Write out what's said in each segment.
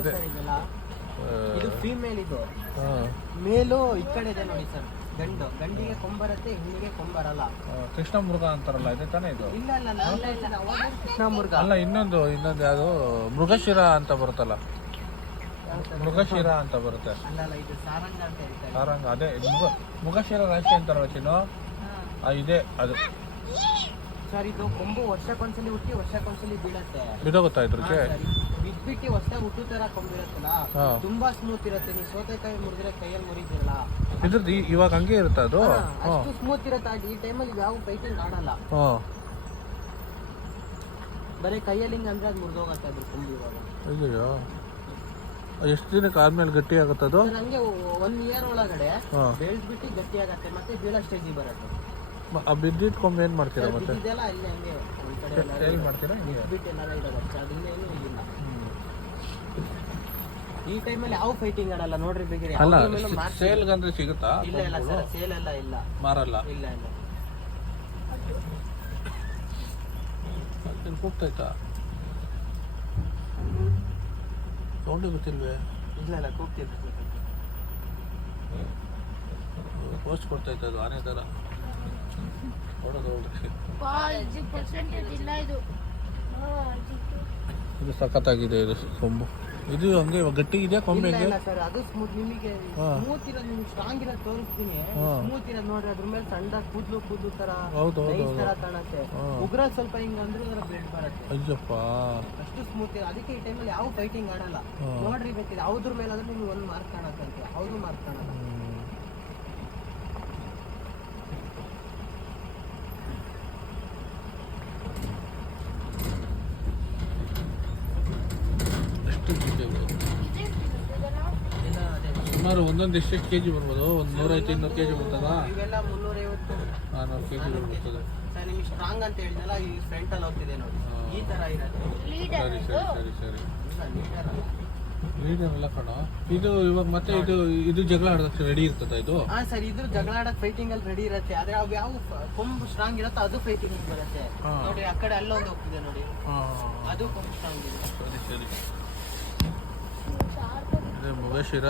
ಇದೆ. ಸರ್ ಇದೆಲ್ಲ ಇದು ಫೀಮೇಲ್, ಇದು ಮೇಲು ಈ ಕಡೆ ಇದೆ ನೋಡಿ ಸರ್. ಗಂಡಿಗೆ ಕೊಂಬರತ್ತೆ, ಹೆಣ್ಣಿಗೆ ಕೊಂಬರಲ್ಲ. ಕೃಷ್ಣ ಮೃಗ ಅಂತಾರಲ್ಲ, ಇದೆ ತಾನೇ ಇದು? ಇಲ್ಲ ಕೃಷ್ಣ ಮೃಗ ಅಲ್ಲ, ಇನ್ನೊಂದು ಯಾವುದು ಮೃಗಶಿರ ಅಂತ ಬರುತ್ತಲ್ಲ, ಮೃಗಶಿರ ಅಂತ ಬರುತ್ತೆ. ಅಲ್ಲ ಇದು ಸಾರಂಗ ಅಂತ ಹೇಳ್ತಾರೆ. ಸಾರಂಗ, ಅದೇ ಮೃಗಶಿರ ರಾಶಿ ಅಂತಾರಲ್ಲ ಚಿನ್ನು, ಇದೆ ಅದು. ಸರ್ ಇದು ಕೊಂಬು ವರ್ಷಕ್ಕೊಂದ್ಸಲಿ ಹುಟ್ಟಿ ವರ್ಷಕ್ಕೊಂದ್ಸಲಿ ಬೀಳತ್ತೆ. ಬಿದೋಗುತ್ತಾ ಇದ್ರಿಗೆ? ಬಿಟ್ಬಿಟ್ಟು ಹೊಸದಾಗಿ ಹುಟ್ಟು ತರ ಕೊಂಬಿರುತ್ತಲ್ಲ, ತುಂಬಾ ಸ್ಮೂತ್ ಇರುತ್ತೆ. ನೀವು ಸೌತೆಕಾಯಿ ಮುರಿದ್ರೆ ಕೈಯಲ್ಲಿ ಮುರಿದಿರಲ್ಲ, ಇದ್ರದ್ದು ಇವಾಗ ಹಂಗೆ ಇರುತ್ತೆ ಅದು. ಅಷ್ಟು ಸ್ಮೂತ್ ಇರುತ್ತೆ. ಈ ಟೈಮಲ್ಲಿ ಯಾವ ಫೈಟಿಂಗ್ ಆಡಲ್ಲ, ಬರೀ ಕೈಯಲ್ಲಿ ಹಿಂಗೆ ಅಂದ್ರೆ ಅದು ಮುರಿದೋಗತ್ತೆ ಅದ್ರ ಕೊಂಬು. ಇವಾಗ ಅಯ್ಯೋ, ಎಷ್ಟು ದಿನಕ್ಕೆ ಆದ್ಮೇಲೆ ಗಟ್ಟಿ ಆಗುತ್ತೆ ಅದು? ಹಂಗೆ 1 ಇಯರ್ ಒಳಗಡೆ ಬೆಳೆದ್ಬಿಟ್ಟು ಗಟ್ಟಿ ಆಗತ್ತೆ, ಮತ್ತೆ ಬೀಳೋ ಸ್ಟೇಜಿಗೆ ಬರುತ್ತೆ. ಬಿದ್ದಿದ್ ಕೊಂಬು ಏನ್ ಮಾಡ್ತೀರಾ ಮತ್ತೆ? ಇದೆಲ್ಲ ಅಲ್ಲಿ ಹಂಗೆ ಒಂದ್ ಕಡೆ ಸೇಲ್ ಮಾಡ್ತೀರಾ? ಬಿಟ್ಟು ಎಲ್ಲಾರ ಇಡೋದು, ಅದಿನ್ನೇನು ಇಲ್ಲ. ಈ ಟೈಮಲ್ಲಿ ಯಾವ ಫೈಟಿಂಗ್ ಆಡಲ್ಲ ನೋಡ್ರಿ ಬೇಕಿರಿ. ಅಲ್ಲ, ಸೇಲ್ಗಂದ್ರೆ ಸಿಗುತ್ತಾ? ಇಲ್ಲ ಸರ್, ಸೇಲ್ ಎಲ್ಲ ಇಲ್ಲ, ಮಾರಲ್ಲ. ಇಲ್ಲ ಕೂಗ್ತಾಯ್ತಾ? ಸೌಂಡ್ ಗೊತ್ತಿಲ್ವೇ? ಇಲ್ಲ ಕೂಗ್ತಿರ್ಬೇಕು. ಪೋಸ್ಟ್ ಕೊಡ್ತಾಯ್ತ ಅದು ಆನೆ ತರ ಇದು ಸಖತ್ತಾಗಿದೆ. ಇದು ಕೊಂಬು ಇದು ಹಂಗೆ ಗಟ್ಟಿ ಇದೆ ಕೊಂಬೆ. ಸರ್ ಅದು ಸ್ಮೂತ್, ನಿಮಗೆ ಸ್ಮೂತ್ ಇರೋದು, ನಿಮ್ಗೆ ಸ್ಟ್ರಾಂಗ್ ಇರೋದು ತೋರಿಸ್ತೀನಿ. ಸ್ಮೂತ್ ಇರೋದು ನೋಡ್ರಿ, ಅದ್ರ ಮೇಲೆ ಸಣ್ಣ ಕೂದಲು ತರ ತರ ಕಾಣತ್ತೆ. ಉಗ್ರ ಸ್ವಲ್ಪ ಹಿಂಗ ಅಂದ್ರೆ ಬ್ಲಡ್ ಬರುತ್ತೆ. ಅಯ್ಯಪ್ಪ, ಅಷ್ಟು ಸ್ಮೂತ್ ಇದೆ. ಅದಕ್ಕೆ ಈ ಟೈಮಲ್ಲಿ ಯಾವ ಫೈಟಿಂಗ್ ಆಡಲ್ಲ ನೋಡ್ರಿ ಬೇಕಿದೆ. ಯಾವ್ದ್ರ ಮೇಲೆ ಆದ್ರೆ ನಿಮ್ಗೆ 1 ಮಾರ್ಕ್ ಕಾಣತ್ತಂತೆ, ಯಾವ್ದು ಮಾರ್ಕ್ ಕಾಣಲ್ಲ. ಸುಮಾರು ಒಂದೊಂದು ಎಷ್ಟು ಕೆಜಿ ಬರ್ಬೋದು? 150-200 ಕೆಜಿ ಬರ್ತದ? ಇವೆಲ್ಲ 350-400 ಕೆಜಿ ಬರ್ತದೆ. ಸರ್ ನಿಮ್ಗೆ ಸ್ಟ್ರಾಂಗ್ ಅಂತ ಹೇಳಿದ್ನಲ್ಲ, ಈ ಫ್ರಂಟ್ ಅಲ್ಲಿ ಹೋಗ್ತಿದೆ ನೋಡಿ, ಈ ತರ ಇರೋದು. ಸರಿ ಲೀಡರ್ ಎಲ್ಲ ಕಣ. ಇದು ಇವಾಗ ಮತ್ತೆ ಇದು ಜಗಳ ಆಡೋದಕ್ಕೆ ರೆಡಿ ಇರ್ತದ ಇದು? ಸರ್ ಇದು ಜಗಳ ಆಡೋಕೆ ಫೈಟಿಂಗ್ ಅಲ್ಲಿ ರೆಡಿ ಇರುತ್ತೆ. ಆದ್ರೆ ಅವು ಯಾವ ಕೊಂಬು ಸ್ಟ್ರಾಂಗ್ ಇರುತ್ತೋ ಅದು ಫೈಟಿಂಗ್ ಬರುತ್ತೆ ನೋಡಿ. ಆ ಕಡೆ ಅಲ್ಲೊಂದು ಹೋಗ್ತಿದೆ ನೋಡಿ, ಅದು ಕೊಂಬು ಸ್ಟ್ರಾಂಗ್ ಇದೆ. ಸರಿ ಮೃಗಶಿರ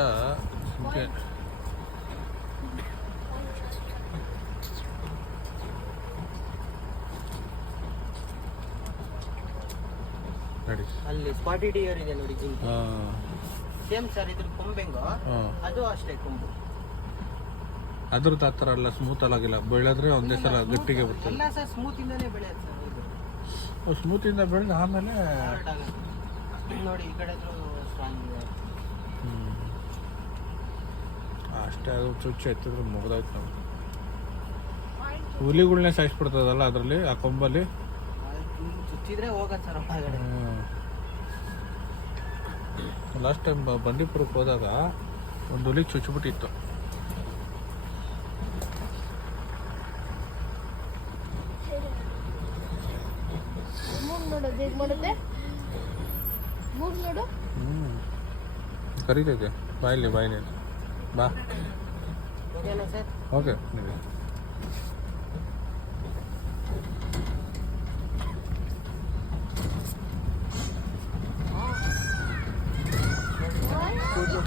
ಅಲ್ಲಿ ಸ್ಪಾಟಿ ಡಿಯರ್ ಇದೆ ನೋಡಿ, ಸೇಮ್ ಸರ್. ಇದ್ರ ಕೊಂಬೆಂಗು ಅದು ಅಷ್ಟೇ ಕೊಂಬು. ಅದ್ರದ್ದು ಆ ಥರ ಎಲ್ಲ ಸ್ಮೂತ್ ಆಗಿಲ್ಲ, ಬೆಳೆದ್ರೆ ಒಂದೇ ಸಲ ಗಟ್ಟಿಗೆ ಬರ್ತದೆ. ಎಲ್ಲ ಸರ್ ಸ್ಮೂತ್ ಇಂದಾನೆ ಬೆಳೆಯುತ್ತೆ ಸರ್ ಇದು. ಸ್ಮೂತ್ ಇಂದ ಬೆಳೆದು ಆಮೇಲೆ ನೋಡಿ ಈ ಕಡೆ ಸ್ಟ್ರಾಂಗ್ ಇದೆ. ಅಷ್ಟೇ, ಅದು ಚುಚ್ಚು ಎತ್ತಿದ್ರೆ ಮುಗ್ದಾಯ್ತು. ನಾವು ಹುಲಿಗಳನ್ನೇ ಸಾಯಿಸ್ಬಿಡ್ತದಲ್ಲ ಅದರಲ್ಲಿ, ಆ ಕೊಂಬಲ್ಲಿ ಚುಚ್ಚಿದ್ರೆ ಹೋಗತ್ತೆ ಸರ್ ಒಳಗಡೆ. ಲಾಸ್ಟ್ ಟೈಮ್ ಬಂಡೀಪುರಕ್ಕೆ ಹೋದಾಗ ಒಂದು ಹುಲಿಗೆ ಚುಚ್ಚಿಬಿಟ್ಟಿತ್ತು. ಕರೀತೈತೆ ಬಾಯಲ್ಲಿ ಬಾ. ಓಕೆ ಕೂದಲು